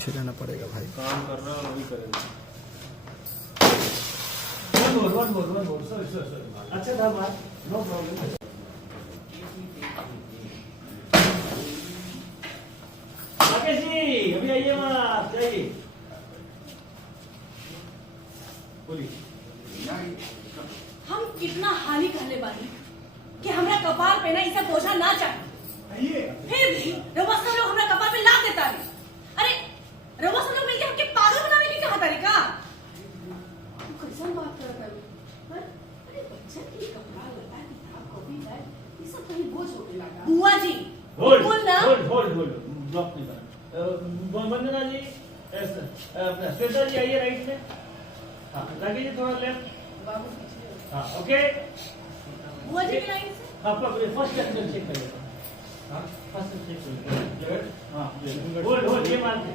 पीछे रहना पड़ेगा भाई। काम कर रहा है वही करेगा। अच्छा था बात, नो प्रॉब्लम। राकेश जी अभी आइए, आप जाइए, बोलिए। हम कितना हानि कहले बानी कि हमरा कपार पे ना इसे बोझा ना चाहिए, फिर भी रउआ सब लोग हमरा कपार पे लाद देता रही। अरे रउआ सब लोग मिलके हमके पागल बनाने की कहा तारी का? तू कैसन बात करत है? अरे बच्चा की कपड़ा लता किताब कॉपी बैग ये सब कहीं बोझ होके लगा। बुआ जी बोल ना। होल्ड ब्लॉक नहीं करा। वंदना जी, अपना श्वेता जी आइए राइट में। हाँ राकेश जी थोड़ा लेफ्ट। हाँ ओके। बुआ जी की लाइन से आपका फर्स्ट लेक्चर चेक करिएगा। हाँ फर्स्ट चेक करिएगा। हाँ होल्ड ये मान के